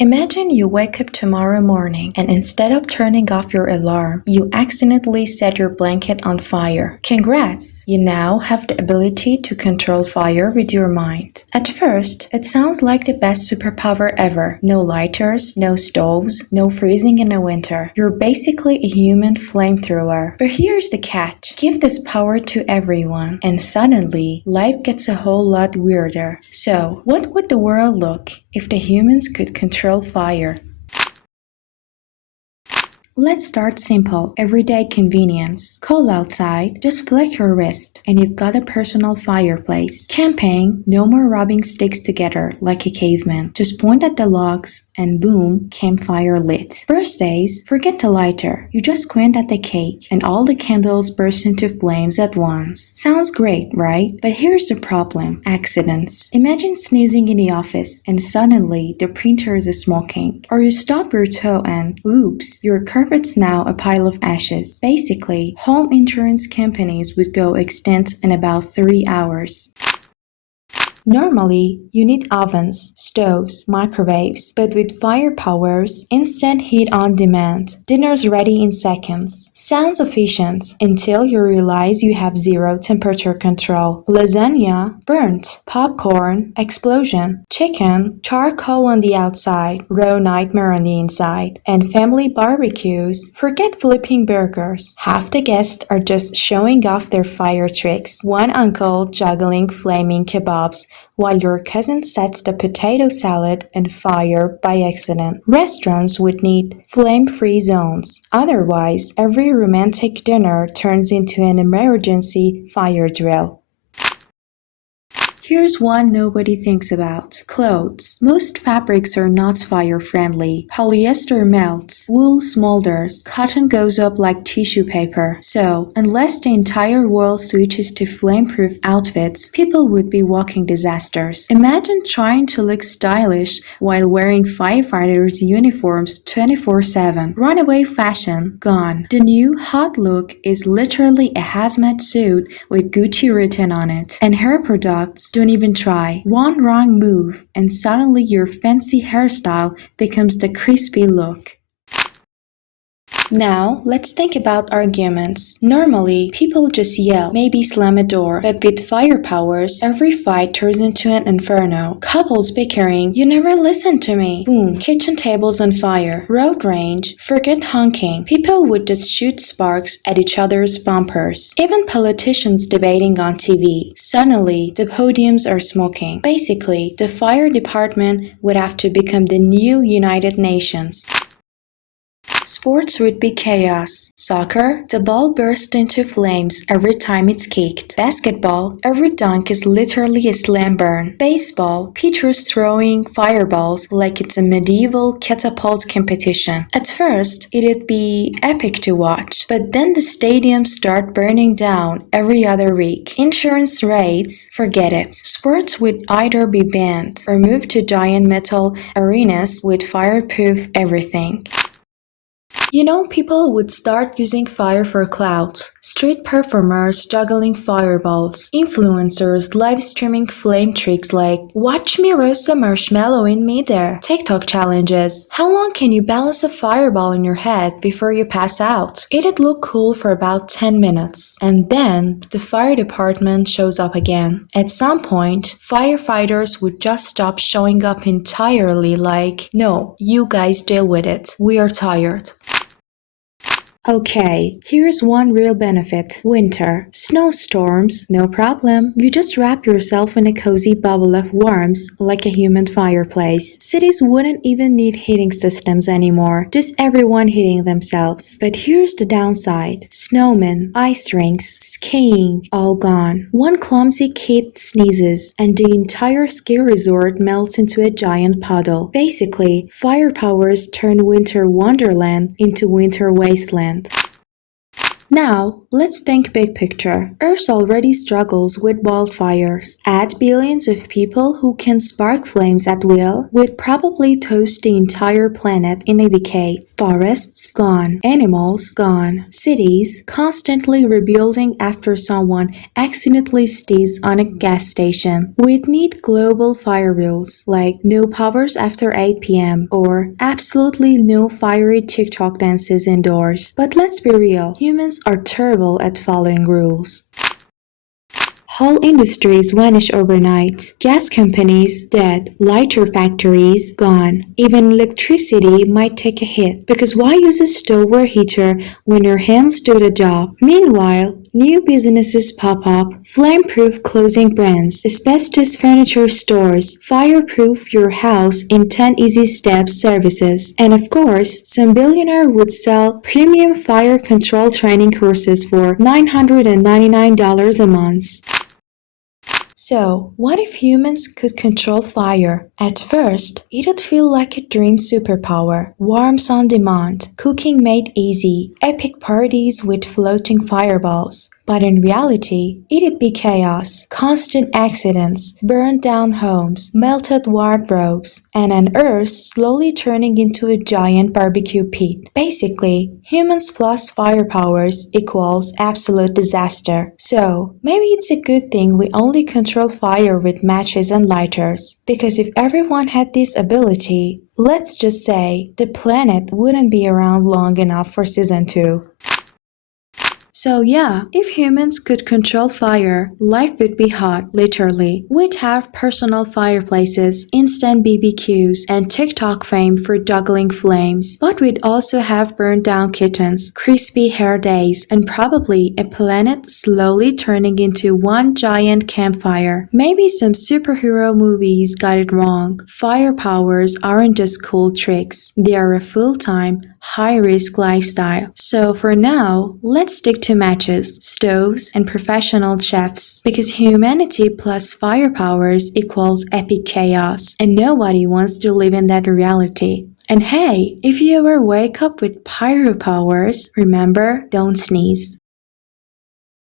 Imagine you wake up tomorrow morning and instead of turning off your alarm, you accidentally set your blanket on fire. Congrats! You now have the ability to control fire with your mind. At first, it sounds like the best superpower ever. No lighters, no stoves, no freezing in the winter. You're basically a human flamethrower. But here's the catch. Give this power to everyone, and suddenly, life gets a whole lot weirder. So, what would the world look if the humans could control fire? Let's start simple, everyday convenience. Cold outside, just flick your wrist, and you've got a personal fireplace. Camping, no more rubbing sticks together like a caveman. Just point at the logs, and boom, campfire lit. Birthdays, forget the lighter. You just squint at the cake, and all the candles burst into flames at once. Sounds great, right? But here's the problem. Accidents. Imagine sneezing in the office, and suddenly the printer is smoking. Or you stop your toe and, oops, your carpet's now a pile of ashes. Basically, home insurance companies would go extinct in about 3 hours. Normally, you need ovens, stoves, microwaves, but with fire powers, instant heat on demand. Dinner's ready in seconds. Sounds efficient until you realize you have zero temperature control. Lasagna, burnt. Popcorn, explosion. Chicken, charcoal on the outside, raw nightmare on the inside. And family barbecues, forget flipping burgers. Half the guests are just showing off their fire tricks. One uncle juggling flaming kebabs while your cousin sets the potato salad on fire by accident. Restaurants would need flame-free zones. Otherwise, every romantic dinner turns into an emergency fire drill. Here's one nobody thinks about. Clothes. Most fabrics are not fire-friendly. Polyester melts, wool smolders, cotton goes up like tissue paper. So, unless the entire world switches to flame-proof outfits, people would be walking disasters. Imagine trying to look stylish while wearing firefighters' uniforms 24/7. Runaway fashion, gone. The new hot look is literally a hazmat suit with Gucci written on it. And hair products, don't even try. One wrong move, and suddenly your fancy hairstyle becomes the crispy look. Now, let's think about arguments. Normally, people just yell, maybe slam a door, but with fire powers, every fight turns into an inferno. Couples bickering, you never listen to me. Boom, kitchen tables on fire. Road rage, forget honking. People would just shoot sparks at each other's bumpers. Even politicians debating on TV. Suddenly, the podiums are smoking. Basically, the fire department would have to become the new United Nations. Sports would be chaos. Soccer, the ball bursts into flames every time it's kicked. Basketball, every dunk is literally a slam burn. Baseball, pitchers throwing fireballs like it's a medieval catapult competition. At first, it'd be epic to watch, but then the stadiums start burning down every other week. Insurance rates, forget it. Sports would either be banned or moved to giant metal arenas with fireproof everything. You know, people would start using fire for clout. Street performers juggling fireballs. Influencers live streaming flame tricks like, watch me roast a marshmallow in midair. TikTok challenges. How long can you balance a fireball in your head before you pass out? It'd look cool for about 10 minutes. And then, the fire department shows up again. At some point, firefighters would just stop showing up entirely like, no, you guys deal with it. We are tired. Okay, here's one real benefit. Winter. Snowstorms, no problem. You just wrap yourself in a cozy bubble of warmth like a human fireplace. Cities wouldn't even need heating systems anymore, just everyone heating themselves. But here's the downside. Snowmen, ice rinks, skiing, all gone. One clumsy kid sneezes, and the entire ski resort melts into a giant puddle. Basically, fire powers turn winter wonderland into winter wasteland. Now, let's think big picture. Earth already struggles with wildfires. Add billions of people who can spark flames at will, would probably toast the entire planet in a decade. Forests gone, animals gone, cities constantly rebuilding after someone accidentally sneezes on a gas station. We'd need global fire rules, like no powers after 8 p.m. or absolutely no fiery TikTok dances indoors. But let's be real, humans are terrible at following rules. Whole industries vanish overnight. Gas companies dead, lighter factories gone. Even electricity might take a hit because why use a stove or heater when your hands do the job? Meanwhile, new businesses pop up, flame-proof clothing brands, asbestos furniture stores, fireproof your house in 10 easy steps services. And of course, some billionaire would sell premium fire control training courses for $999 a month. So, what if humans could control fire? At first, it would feel like a dream superpower. Warmth on demand, cooking made easy, epic parties with floating fireballs. But in reality, it'd be chaos, constant accidents, burned down homes, melted wardrobes, and an Earth slowly turning into a giant barbecue pit. Basically, humans plus fire powers equals absolute disaster. So, maybe it's a good thing we only control fire with matches and lighters. Because if everyone had this ability, let's just say the planet wouldn't be around long enough for season 2. So yeah, if humans could control fire, life would be hot, literally. We'd have personal fireplaces, instant BBQs, and TikTok fame for juggling flames. But we'd also have burned down kittens, crispy hair days, and probably a planet slowly turning into one giant campfire. Maybe some superhero movies got it wrong. Fire powers aren't just cool tricks. They are a full-time, high-risk lifestyle. So for now, let's stick to matches, stoves, and professional chefs because humanity plus fire powers equals epic chaos, and nobody wants to live in that reality. And hey, if you ever wake up with pyro powers, remember, don't sneeze.